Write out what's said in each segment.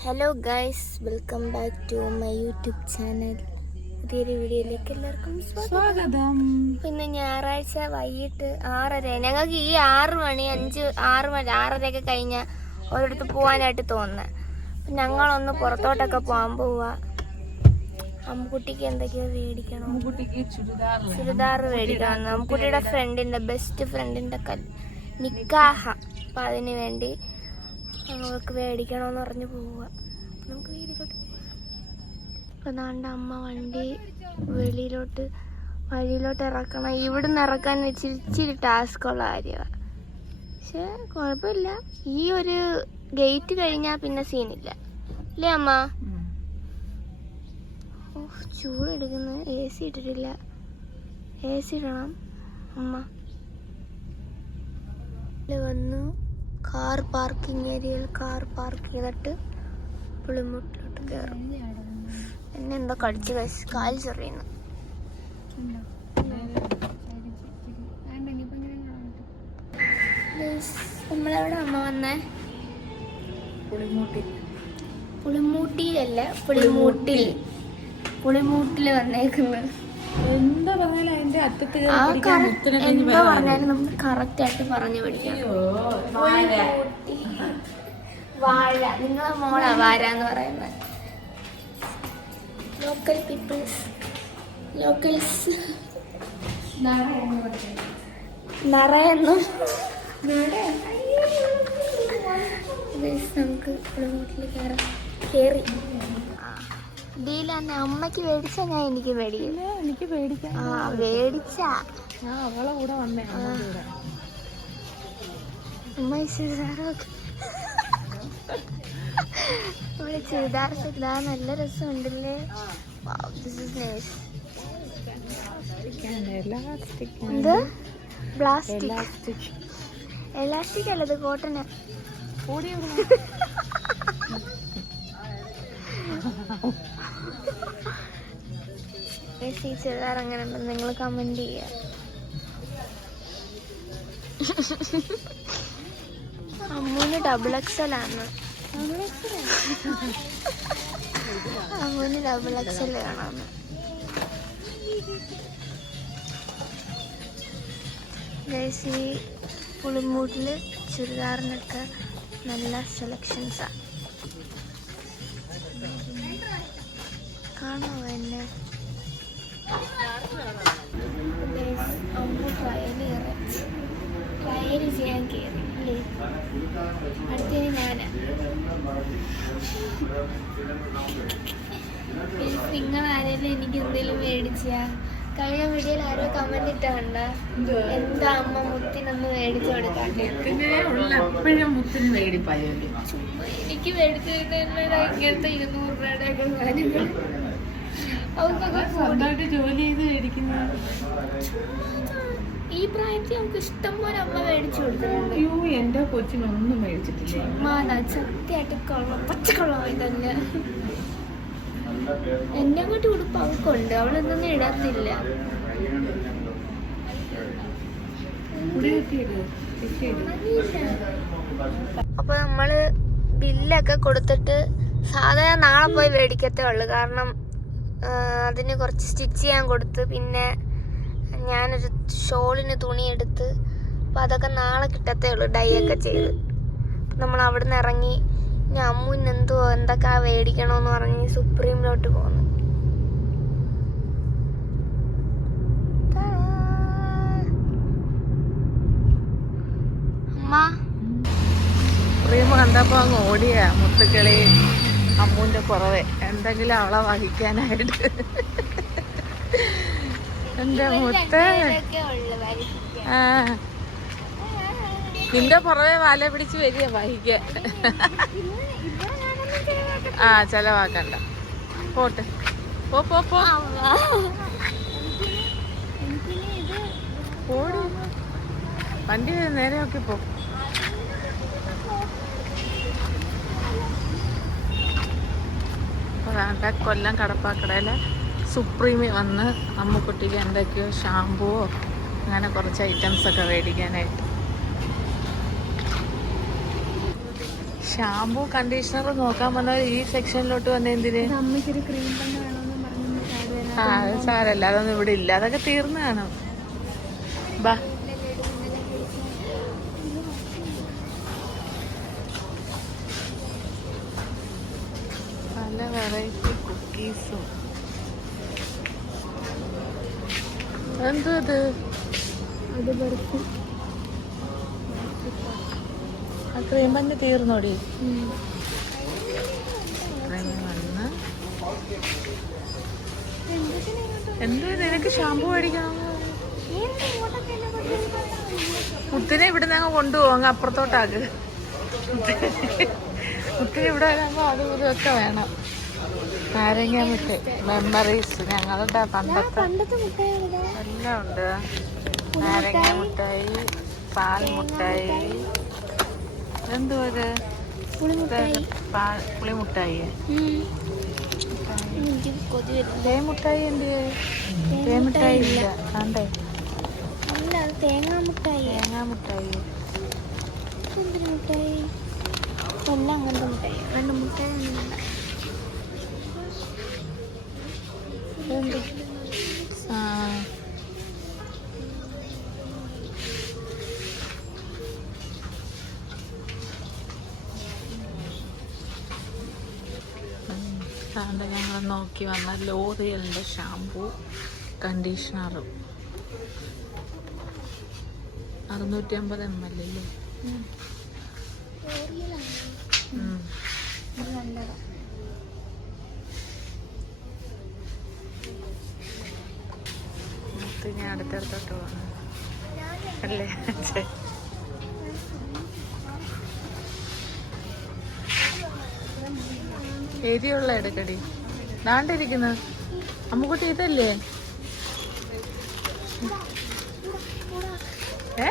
Hello guys welcome back to my YouTube channel പുതിയൊരു വീഡിയോയിലേക്ക് എല്ലാവർക്കും സ്വാഗതം. പിന്നെ ഞായറാഴ്ച വൈകിട്ട് ആറര ഞങ്ങൾക്ക് ഈ ആറ് മണി അഞ്ച് ആറ് മണി ആറരയൊക്കെ കഴിഞ്ഞ ഒരിടത്ത് പോകാനായിട്ട് തോന്നുന്നത് ഞങ്ങളൊന്ന് പുറത്തോട്ടൊക്കെ പോകാൻ പോവുക അമ്മുക്കുട്ടിക്ക് എന്തൊക്കെയോ മേടിക്കണം? ചുരിദാർ മേടിക്കണം. അമ്മുക്കുട്ടിയുടെ ഫ്രണ്ടിന്റെ ബെസ്റ്റ് ഫ്രണ്ടിന്റെ നിക്കാഹ. അപ്പം അതിന് വേണ്ടി അവൾക്ക് മേടിക്കണമെന്ന് പറഞ്ഞു പോവുക നമുക്ക് വീട്ടിലോട്ട് ഇപ്പം നാണ്ട അമ്മ വണ്ടി വെളിയിലോട്ട് വഴിയിലോട്ട് ഇറക്കണം. ഇവിടുന്ന് ഇറക്കാൻ ഇച്ചിരി ഇച്ചിരി ടാസ്ക് ഉള്ള കാര്യമാണ് പക്ഷെ കുഴപ്പമില്ല. ഈ ഒരു ഗേറ്റ് കഴിഞ്ഞാൽ പിന്നെ സീനില്ല അല്ലേ അമ്മ? ഓഹ് ചൂടെടുക്കുന്നു. എ സി ഇട്ടിട്ടില്ല. എ സി ഇടണം. അമ്മ. വന്നു. കാർ പാർക്കിംഗ് ഏരിയയിൽ കാർ പാർക്ക് ചെയ്തിട്ട് പുളിമുട്ടിലോട്ട് കയറും എന്നെ എന്തോ കടിച്ച് കഴിച്ച് കാൽ ചെറിയുന്നു. നമ്മളെവിടെ അമ്മ വന്നേ? പുളിമൂട്ടി പുളിമൂട്ടിയിലല്ല പുളിമൂട്ടിൽ. പുളിമൂട്ടിൽ വന്നേക്കുന്നത്. എന്താ പറഞ്ഞാലും അതിന്റെ അറ്റത്ത് പറഞ്ഞാലും നമ്മൾ കറക്റ്റ് ആയിട്ട് പറഞ്ഞു വാഴ. വാഴ. നിങ്ങളെ മോളാ വാര എന്ന് പറയുന്നത്. ലോക്കൽ പീപ്പിൾസ് ലോക്കൽസ് നിറയെന്നും നമുക്ക് കയറി ഡീലാന്ന് അമ്മയ്ക്ക് മേടിച്ചാ ഞാൻ എനിക്ക് മേടിക്കും. എനിക്ക് പേടിക്കാൻ ആ മേടിച്ചാ. ഞാൻ അവളെ കൂടെ വന്നേ അമ്മയുടെ കൂടെ. അമ്മ ചുരിദാറൊക്കെ. ഇവിടെ ചുരിദാർ ചുരിദാർ നല്ല രസമുണ്ടല്ലേ? ദിസ് ഇസ് നൈസ് എന്ത്? പ്ലാസ്റ്റിക് എലാസ്റ്റിക് അല്ലത് കോട്ടന് ഓടി ഈ ചുരിദാർ അങ്ങനെ ഉണ്ടെന്ന് നിങ്ങൾ കമന്റ് ചെയ്യുക അമ്മൂന് ഡബിൾ എക്സൽ ആണ്. അമ്മൂന് ഡബിൾ എക്സൽ വേണമെന്ന് ഗൈസ് ഈ പുളിമൂട്ടിൽ ചുരിദാറിനൊക്കെ നല്ല സെലക്ഷൻസാണ് അടുത്തത് ഞാനാ. നിങ്ങൾ ആരെങ്കിലും എനിക്ക് എന്തെങ്കിലും മേടിച്ചാ? കഴിഞ്ഞ വീഡിയോയിൽ ആരോ കമന്റ് ഇട്ടാണ്ട എന്താ? അമ്മ മുത്തിനൊന്ന് മേടിച്ചു കൊടുക്കാണ്ട് എനിക്ക് മേടിച്ചു ഇങ്ങനത്തെ ഇരുന്നൂറ് രൂപയുടെ ഒക്കെ കാര്യങ്ങൾ അവർക്കൊക്കെ ജോലി ചെയ്ത് മേടിക്കുന്ന? ഈ പ്രായത്തിൽ നമുക്ക് ഇഷ്ടം പോലെ അമ്മ മേടിച്ചു കൊടുക്കുന്നുണ്ട് അയ്യോ എന്റെ കൊച്ചിനൊന്നും മേടിച്ചിട്ടില്ല. മാതാ സത്യമായിട്ട് കൊള്ളം പച്ചക്കൊള്ളാമായി തന്നെ. എന്നെ അങ്ങോട്ട് ഉടുപ്പ് അവൾക്കുണ്ട്. അവളൊന്നും ഇടത്തില്ല. അപ്പൊ നമ്മൾ ബില്ലൊക്കെ കൊടുത്തിട്ട് സാധാരണ നാളെ പോയി മേടിക്കത്തേ ഉള്ളു. കാരണം അതിന് കുറച്ച് സ്റ്റിച്ച് ചെയ്യാൻ കൊടുത്ത് പിന്നെ ഞാനൊരു ഷോളിന് തുണി എടുത്ത് അപ്പൊ അതൊക്കെ നാളെ കിട്ടത്തേ ഉള്ളൂ ഡൈ ഒക്കെ ചെയ്ത്. നമ്മൾ അവിടെ നിന്ന് ഇറങ്ങി ഞാൻ അമ്മുവിന് എന്തോ എന്തൊക്കെ മേടിക്കണമെന്ന് പറഞ്ഞ് സുപ്രീമിലോട്ട് പോകുന്നു അമ്മ. പ്രീമ കണ്ടപ്പോ അങ്ങ് ഓടിയ മുത്തുക്കളി. അമ്മൂന്റെ കുറവ് എന്തെങ്കിലും അവളെ വഹിക്കാനായിട്ട്. എന്റെ മുത്ത്. ആ. നിന്റെ പുറമെ വാല പിടിച്ച് വരിക വഹിക്കാൻ ആ ചെലവാക്കണ്ട. പോട്ടെ. പോ പോ പോ. ഓടി. വണ്ടി നേരെ നോക്കി പോ കൊല്ലം കടപ്പാക്കടയിലെ സുപ്രീമി വന്ന് അമ്മുക്കുട്ടിക്ക് എന്തൊക്കെയോ ഷാമ്പുവോ അങ്ങനെ കുറച്ച് ഐറ്റംസ് ഒക്കെ മേടിക്കാനായിട്ട്. ഷാമ്പൂ കണ്ടീഷണർ നോക്കാൻ വന്നവർ ഈ സെക്ഷനിലോട്ട് വന്ന എന്തിന്? ആ അത് സാരല്ല അതൊന്നും ഇവിടെ ഇല്ല. അതൊക്കെ തീർന്നതാണ്. ബാ. എന്തോ അത് അത് ബർഫി ആ ക്രീം പഞ്ഞ് തീർന്നോടി. വന്ന്. എന്തോ നിനക്ക് ഷാമ്പു മേടിക്കണം. മുത്തിനെ ഇവിടുന്ന് അങ്ങ് കൊണ്ടുപോകും. അങ്ങ് അപ്പുറത്തോട്ടാക്ക്. മുത്തിനെ ഇവിടെ വരാമ്പോ അതും ഇതൊക്കെ വേണം. നാരങ്ങ മുട്ട് മെമ്മറീസ് ഞങ്ങളുടെ പണ്ടത്തെ എല്ലാം ഉണ്ട് നാരങ്ങ മുട്ടായി പാൽ മുട്ടായി എന്തോ ഇത്? പുളിമുട്ടായി പാൽ പുളിമുട്ടായി എനിക്ക് കൊതി വരുന്നത് തേ മുട്ടായി എന്ത് തേമുട്ടായി ഇല്ല. കണ്ടേ അല്ല തേങ്ങാ മുട്ടായി തേങ്ങാ മുട്ടായി എന്തൊരു മുട്ടായി എല്ലാം അങ്ങനത്തെ മുട്ടായി രണ്ട് മുട്ടായി? ആ അതുകൊണ്ട് ഞങ്ങൾ നോക്കി വന്ന ലോറിയലിന്റെ ഷാംപൂ കണ്ടീഷണറും അറുന്നൂറ്റി അമ്പത് എം എൽ അല്ലേ ഞാൻ അടുത്തടുത്തോട്ട് പോകണം അല്ലേ? എരിയുള്ള എടുക്കടി ദാണ്ടിരിക്കുന്നത് അമ്മുക്കുട്ടി ഇതല്ലേ? ഏ?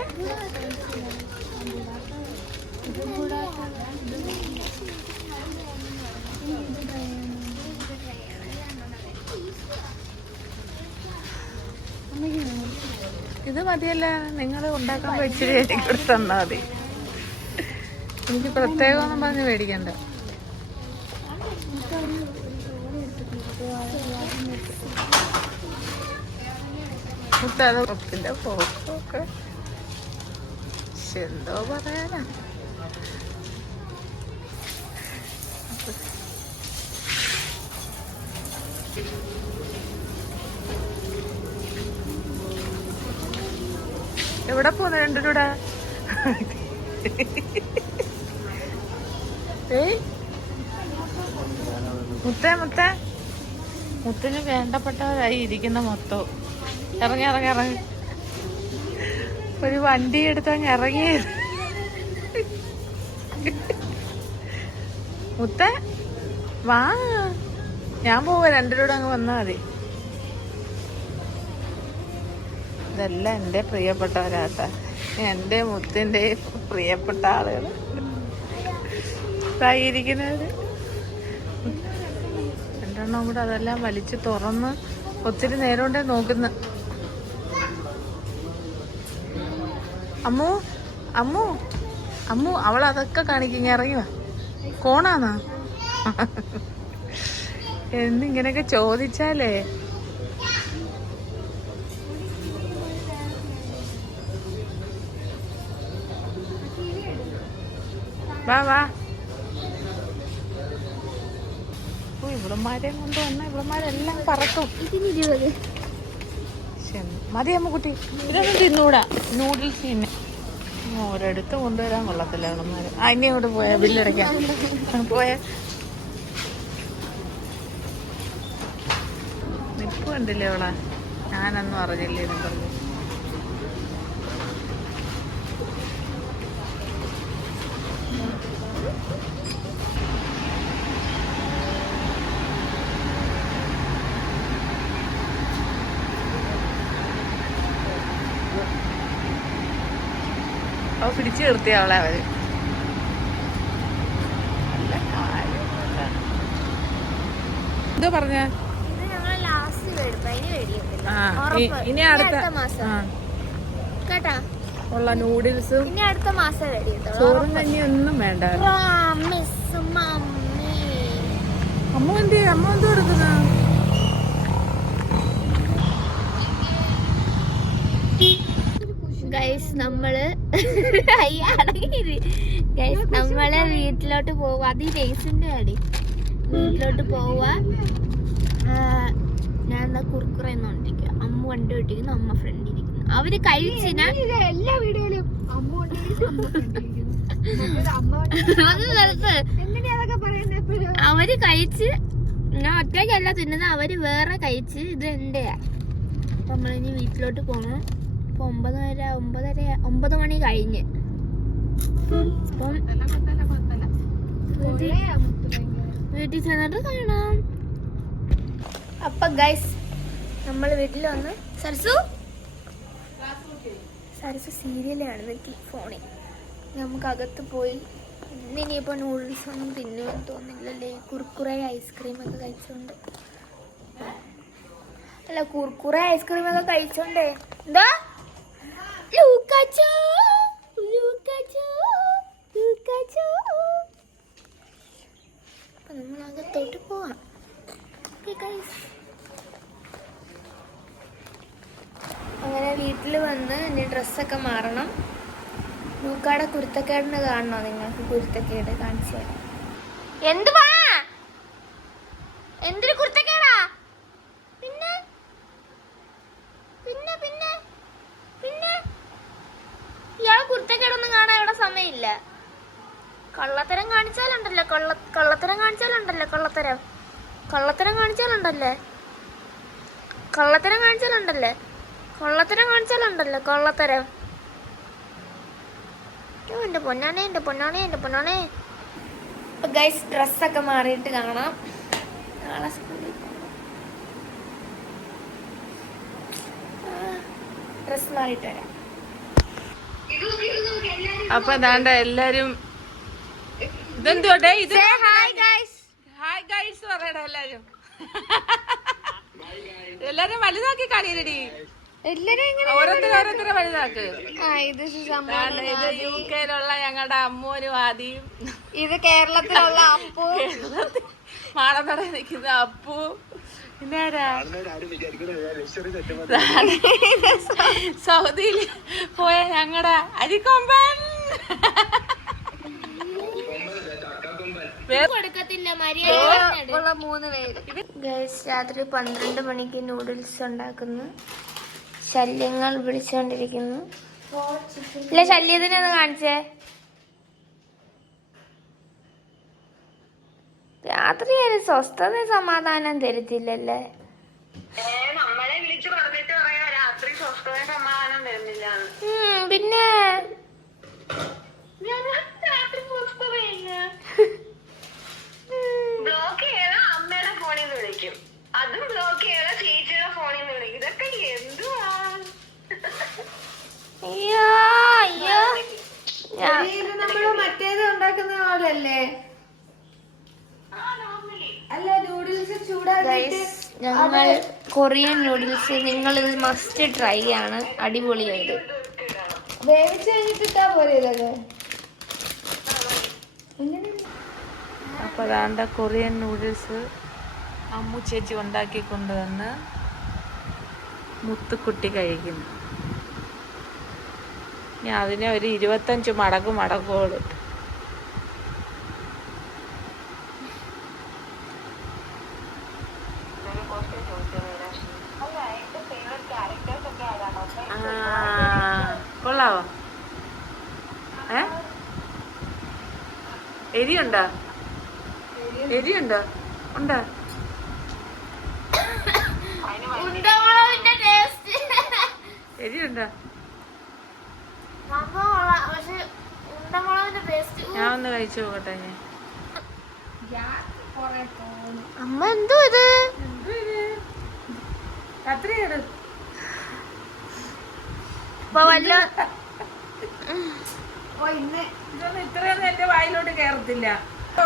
ഇത് മതിയല്ല. നിങ്ങൾ ഉണ്ടാക്കാൻ വെച്ചിട്ട് എനിക്ക് തന്നാ മതി. എനിക്ക് പ്രത്യേകമൊന്നും പറഞ്ഞ് മേടിക്കണ്ട. മുത്തത് ഒപ്പിന്റെ പോക്കൊക്കെ എന്തോ പറയാനാ? എവിടെ പോന്നു രണ്ടിലൂടെ? ഏയ്. മുത്തേ മുത്തേ. മുത്തിന് വേണ്ടപ്പെട്ടവരായി ഇരിക്കുന്ന മൊത്തം. ഇറങ്ങി ഇറങ്ങി ഇറങ്ങി. ഒരു വണ്ടി എടുത്തങ്ങ് ഇറങ്ങി. മുത്ത വാ. ഞാൻ പോവാ രണ്ടിലൂടെ അങ്ങ് വന്നാ മതി. ഇതെല്ലാം എന്റെ പ്രിയപ്പെട്ടവരാട്ട. എന്റെ മുത്തിന്റെ പ്രിയപ്പെട്ട ആളുകൾ ഇരിക്കുന്നവര് രണ്ടെണ്ണം കൂടെ അതെല്ലാം വലിച്ച് തുറന്ന് ഒത്തിരി നേരം കൊണ്ടേ നോക്കുന്ന. അമ്മു അമ്മു അമ്മു അവൾ അതൊക്കെ കാണിക്കും ഞാൻ ഇറങ്ങി കോണാന്നാ? എന്നിങ്ങനെയൊക്കെ ചോദിച്ചാലേ. വാ വാ. ഇവിടന്മാരെയും കൊണ്ട് വന്ന ഇവിടന്മാരെല്ലാം പറക്കും. മതി അമ്മ കുട്ടി. ഇതൊന്നും തിന്നൂടാ. നൂഡിൽസ് തന്നെ ഒരിടത്ത് കൊണ്ടുവരാൻ കൊള്ളത്തില്ല ഇവിടന്മാര് ആ ഇനി അങ്ങോട്ട് പോയാ ബില്ലടയ്ക്കാൻ പോയ. നിപ്പ് കണ്ടില്ലേ അവളെ? ഞാനൊന്നും അറിഞ്ഞില്ലേ എന്ന് പറഞ്ഞു. പിടിച്ചു നിർത്തി അവളെ അവർ. എന്തോ പറഞ്ഞ? ഇനി അടുത്ത കേട്ടാ? ഉള്ള നൂഡിൽസും ഇനി അടുത്ത മാസം ചോറും കഞ്ഞിയൊന്നും വേണ്ട. മിസ് മമ്മി അമ്മ എന്ത്? അമ്മ എന്ത് കൊടുക്കുന്ന ഗൈസ് നമ്മൾ ഗൈസ് നമ്മൾ വീട്ടിലോട്ട് പോവുക അത് ഈ ഗൈസിന്റെ അടി. വീട്ടിലോട്ട് പോവുക ഞാൻ എന്താ കുറുക്കുറയുന്നോണ്ടിരിക്കുക അമ്മ വണ്ടി ഓട്ടിക്കുന്നു അമ്മ ഫ്രണ്ട് ഇരിക്കുന്നു. അവർ കഴിച്ചിന എല്ലാ വീടുകളിലും അമ്മ അവർ കഴിച്ച് ഞാൻ ഒറ്റയ്ക്കല്ല തിന്നുന്നത്. അവർ വേറെ കഴിച്ച് ഇത് എന്റെയാ. നമ്മളിനി വീട്ടിലോട്ട് പോണം. ഇപ്പൊ ഒമ്പത് വരെ ഒമ്പതര ഒമ്പത് മണി കഴിഞ്ഞ്. വീട്ടിൽ ചെന്നിട്ട് കാണാം. അപ്പൊ ഗൈസ് നമ്മൾ വീട്ടിൽ വന്ന് സരസു? സരസു സീരിയലാണ് വീട്ടിൽ ഫോണിൽ നമുക്ക് അകത്ത് പോയി ഇന്ന് ഇനിയിപ്പോൾ നൂഡിൽസ് ഒന്നും തിന്നുമെന്ന് തോന്നില്ലല്ലേ കുർക്കുറെ ഐസ്ക്രീം ഒക്കെ കഴിച്ചോണ്ട്. അല്ല കുർക്കുറെ ഐസ്ക്രീം ഒക്കെ കഴിച്ചോണ്ടേ. എന്താ? ലൂക്കാച്ചോ ലൂക്കാച്ചോ ലൂക്കാച്ചോ അപ്പൊ നമ്മൾ അകത്തോട്ട് പോവാം. അങ്ങനെ വീട്ടിൽ വന്ന് ഇനി ഡ്രസ്സൊക്കെ മാറണം. ലൂക്കാടെ കുരുത്തക്കേടിന് കാണണോ? നിങ്ങൾക്ക് കുരുത്തക്കേട് കാണിച്ചു തരാം എന്തുവാ എന്തൊരു കുരുത്തക്കേടാ പിന്നെ പിന്നെ പിന്നെ പിന്നെ ഇയാളെ കുരുത്തക്കേടൊന്നും കാണാൻ ഇവിടെ സമയമില്ല കള്ളത്തരം കാണിച്ചാലുണ്ടല്ലോ കള്ള കള്ളത്തരം കാണിച്ചാലുണ്ടല്ലോ കള്ളത്തരം കള്ളത്തരം കാണിച്ചാലുണ്ടല്ലേ കള്ളത്തരം കാണിച്ചാലുണ്ടല്ലേ? കള്ളത്തരം കാണിച്ചാലുണ്ടല്ലോ കള്ളത്തരം. എന്റെ പൊന്നാണേ എന്റെ പൊന്നാണേ എന്റെ പൊന്നാണേ ഗൈസ് ഡ്രസ്സൊക്കെ മാറിയിട്ട് കാണാം. നാളെ സ്കൂളിൽ ഡ്രസ് മാറിയിട്ട് വരാം. അപ്പൊ അതാണ്ട എല്ലാരും ഇതെന്തുവാട്ടെ ഇത് ഹായ് ഗൈസ് ഹായ് ഗൈസ് പറയടാ എല്ലാരും. എല്ലാരും വലുതാക്കി കാണിയില്ലടി എല്ലാരും എങ്ങനെ ഓരോരുത്തർ ഓരോരുത്തരെ വലുതാക്ക്. ആ ഇത് ദാണ്ട ഇത് യു കെയിലുള്ള ഞങ്ങളുടെ അമ്മൂനും ആദിയും. ഇത് കേരളത്തിലുള്ള അപ്പു. കേരളത്തിൽ മാടത്തട നിൽക്കുന്ന അപ്പു. സൗദിയിൽ പോയ ഞങ്ങളുടെ അരിക്കൊമ്പൻ. മൂന്ന് പേര്. ഗൈസ് രാത്രി പന്ത്രണ്ട് മണിക്ക് നൂഡിൽസ് ഉണ്ടാക്കുന്നു. ശല്യങ്ങൾ വിളിച്ചുകൊണ്ടിരിക്കുന്നു ഇല്ല ശല്യത്തിനെ ഒന്ന് കാണിച്ചേ. രാത്രി ഒരു സ്വസ്ഥത സമാധാനം തരത്തില്ലല്ലേ? നമ്മളെ വിളിച്ച് പറഞ്ഞിട്ട് പറയാ രാത്രി സ്വസ്ഥത സമാധാനം തരുന്നില്ല ഉം, പിന്നെ രാത്രി സ്വസ്ഥതയില്ല ബ്ലോക്ക് ചെയ്ത അമ്മയുടെ ഫോണിൽ നിന്ന് വിളിക്കും. അതും ബ്ലോക്ക് ചെയ്ത ചേച്ചിയുടെ ഫോണിൽ നിന്ന് വിളിക്കും. ഇതൊക്കെ എന്തുവാ? അയ്യോ അയ്യോ. ഞാൻ ഇത് നമ്മൾ മറ്റേത് ഉണ്ടാക്കുന്ന പോലല്ലേ അല്ല നൂഡിൽസ് ഞങ്ങൾ കൊറിയൻ നൂഡിൽസ് നിങ്ങൾ ഇത് മസ്റ്റ് ട്രൈ ആണ്. അടിപൊളിയായത് വേവിച്ച് കഴിഞ്ഞിട്ട് ഇട്ടാ പോലെ ഇതൊക്കെ? അപ്പൊ അതാണ്ട കൊറിയൻ നൂഡിൽസ് അമ്മു ചേച്ചി ഉണ്ടാക്കി കൊണ്ടുവന്ന് മുത്തുക്കുട്ടി കഴിക്കുന്നു. ഇനി അതിനെ ഒരു ഇരുപത്തഞ്ച് മടക്ക് മടക്കോൾ കൊള്ളാവോ? ഏ? എരിയുണ്ടോ? എരിയുണ്ടോ. ഉണ്ടോ. എരിയുണ്ടോ. ഞാൻ ഒന്ന് കഴിച്ചു നോക്കട്ടെ ഞാൻ അമ്മ എന്തോ ഇത്? ഇപ്പൊ വല്ല ഇത്രയൊന്നും എന്റെ വായിലോട്ട് കേറത്തില്ല. ഓ.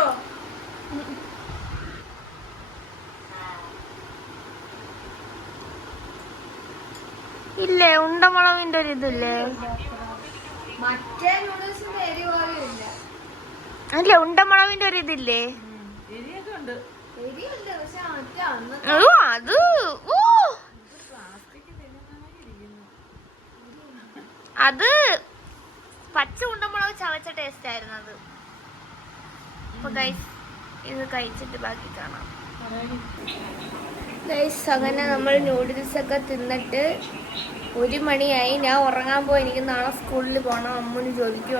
ഇല്ലേ ഉണ്ടമുളകിന്റെ ഒരു ഇതില്ലേ? അല്ല ഉണ്ടമുളവിന്റെ ഒരു ഇതില്ലേ? അത് ഓ. അത് പച്ച ഉണ്ടമുളക് ചവച്ച ടേസ്റ്റ് ആയിരുന്നു അത്. അപ്പൊ ഗൈസ് ഇത് കഴിച്ചിട്ട് ബാക്കി കാണാം. അങ്ങനെ നമ്മൾ നൂഡിൽസ് ഒക്കെ തിന്നിട്ട് ഒരു മണിയായി. ഞാൻ ഉറങ്ങാൻ പോയി. എനിക്ക് നാളെ സ്കൂളിൽ പോകണം. അമ്മൂന് ജോലിക്ക്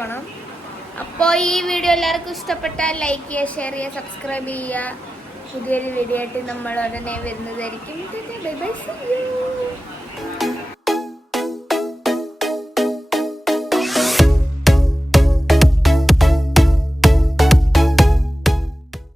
അപ്പോൾ ഈ വീഡിയോ എല്ലാവർക്കും ഇഷ്ടപ്പെട്ടാൽ ലൈക്ക് ചെയ്യുക ഷെയർ ചെയ്യുക സബ്സ്ക്രൈബ് ചെയ്യുക. പുതിയൊരു വീഡിയോ ആയിട്ട് നമ്മൾ ഉടനെ വരുന്നതായിരിക്കും. Bye bye